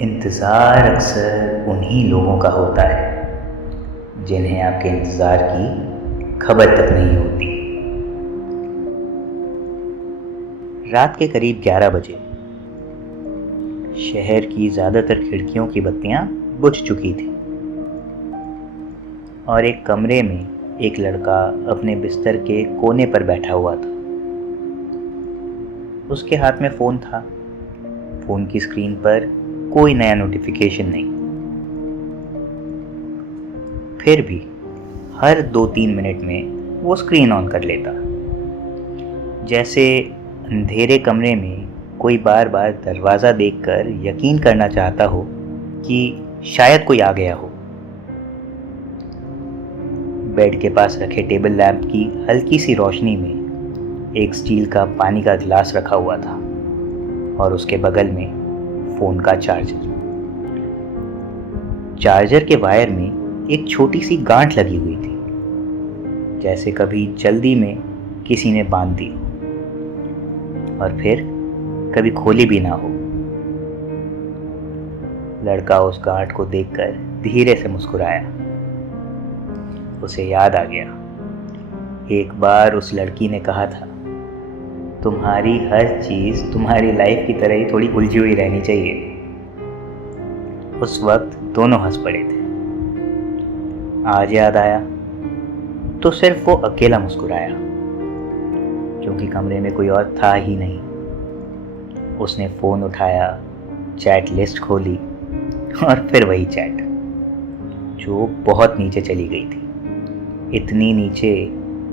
इंतज़ार अक्सर उन्हीं लोगों का होता है जिन्हें आपके इंतज़ार की खबर तक नहीं होती। रात के करीब 11 बजे शहर की ज़्यादातर खिड़कियों की बत्तियां बुझ चुकी थीं और एक कमरे में एक लड़का अपने बिस्तर के कोने पर बैठा हुआ था। उसके हाथ में फ़ोन था। फ़ोन की स्क्रीन पर कोई नया नोटिफिकेशन नहीं। फिर भी हर 2-3 मिनट में वो स्क्रीन ऑन कर लेता, जैसे अंधेरे कमरे में कोई बार बार दरवाज़ा देखकर यकीन करना चाहता हो कि शायद कोई आ गया हो। बेड के पास रखे टेबल लैंप की हल्की सी रोशनी में एक स्टील का पानी का गिलास रखा हुआ था और उसके बगल में फ़ोन का चार्जर के वायर में एक छोटी सी गांठ लगी हुई थी, जैसे कभी जल्दी में किसी ने बांध दी हो और फिर कभी खोली भी ना हो। लड़का उस गांठ को देखकर धीरे से मुस्कुराया। उसे याद आ गया, एक बार उस लड़की ने कहा था, तुम्हारी हर चीज़ तुम्हारी लाइफ की तरह ही थोड़ी उलझी हुई रहनी चाहिए। उस वक्त दोनों हंस पड़े थे। आज याद आया तो सिर्फ वो अकेला मुस्कुराया, क्योंकि कमरे में कोई और था ही नहीं। उसने फ़ोन उठाया, चैट लिस्ट खोली और फिर वही चैट, जो बहुत नीचे चली गई थी। इतनी नीचे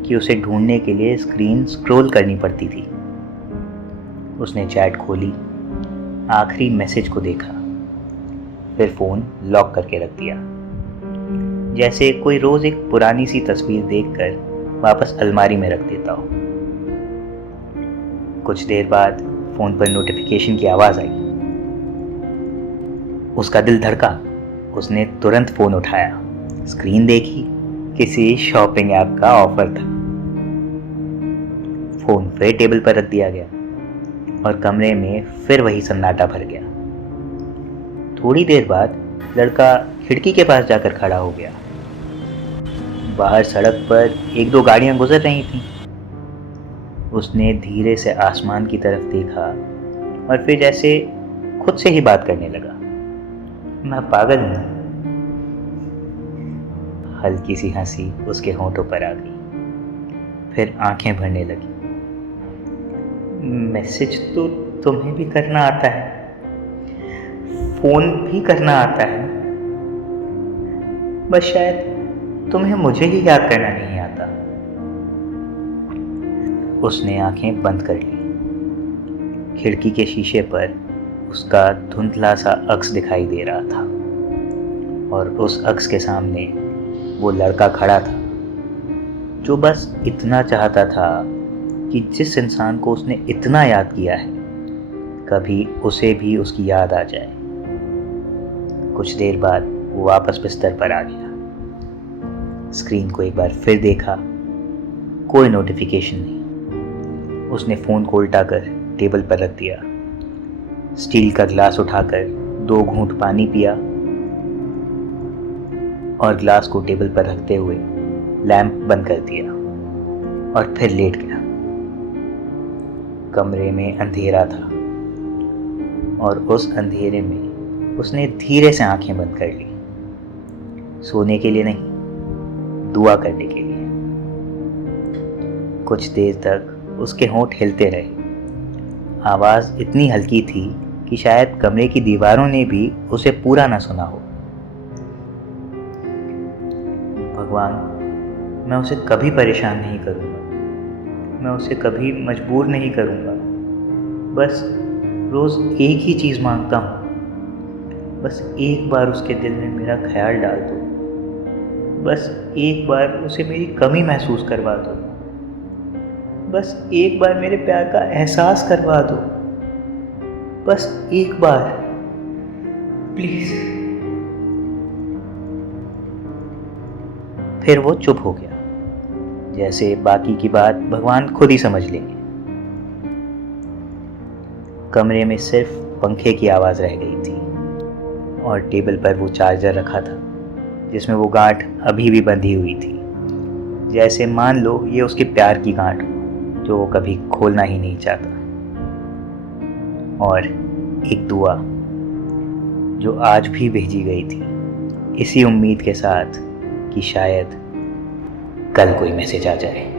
कि उसे ढूंढने के लिए स्क्रीन स्क्रॉल करनी पड़ती थी। उसने चैट खोली, आखिरी मैसेज को देखा, फिर फ़ोन लॉक करके रख दिया, जैसे कोई रोज़ एक पुरानी सी तस्वीर देखकर वापस अलमारी में रख देता हो। कुछ देर बाद फ़ोन पर नोटिफिकेशन की आवाज़ आई। उसका दिल धड़का। उसने तुरंत फ़ोन उठाया, स्क्रीन देखी, किसी शॉपिंग ऐप का ऑफर था। फ़ोन फिर टेबल पर रख दिया गया और कमरे में फिर वही सन्नाटा भर गया। थोड़ी देर बाद लड़का खिड़की के पास जाकर खड़ा हो गया। बाहर सड़क पर 1-2 गाड़ियां गुजर रही थीं। उसने धीरे से आसमान की तरफ देखा और फिर जैसे खुद से ही बात करने लगा, मैं पागल हूँ। हल्की सी हंसी उसके होंठों पर आ गई, फिर आंखें भरने लगी। मैसेज तो तुम्हें भी करना आता है, फ़ोन भी करना आता है, बस शायद तुम्हें मुझे ही याद करना नहीं आता। उसने आंखें बंद कर ली। खिड़की के शीशे पर उसका धुंधला सा अक्स दिखाई दे रहा था और उस अक्स के सामने वो लड़का खड़ा था, जो बस इतना चाहता था कि जिस इंसान को उसने इतना याद किया है, कभी उसे भी उसकी याद आ जाए। कुछ देर बाद वो वापस बिस्तर पर आ गया। स्क्रीन को एक बार फिर देखा, कोई नोटिफिकेशन नहीं। उसने फ़ोन को उल्टाकर टेबल पर रख दिया, स्टील का गिलास उठाकर 2 घूंट पानी पिया और गिलास को टेबल पर रखते हुए लैंप बंद कर दिया और फिर लेट गया। कमरे में अंधेरा था और उस अंधेरे में उसने धीरे से आंखें बंद कर ली, सोने के लिए नहीं, दुआ करने के लिए। कुछ देर तक उसके होंठ हिलते रहे। आवाज़ इतनी हल्की थी कि शायद कमरे की दीवारों ने भी उसे पूरा ना सुना हो। भगवान, मैं उसे कभी परेशान नहीं करूँगा, मैं उसे कभी मजबूर नहीं करूँगा। बस रोज़ एक ही चीज़ मांगता हूँ, बस एक बार उसके दिल में मेरा ख्याल डाल दो, बस एक बार उसे मेरी कमी महसूस करवा दो, बस एक बार मेरे प्यार का एहसास करवा दो, बस एक बार, प्लीज़। फिर वो चुप हो गया, जैसे बाकी की बात भगवान खुद ही समझ लेंगे। कमरे में सिर्फ पंखे की आवाज़ रह गई थी और टेबल पर वो चार्जर रखा था जिसमें वो गांठ अभी भी बंधी हुई थी, जैसे मान लो ये उसके प्यार की गांठ हो जो वो कभी खोलना ही नहीं चाहता। और एक दुआ जो आज भी भेजी गई थी इसी उम्मीद के साथ कि शायद कल कोई मैसेज आ जाए।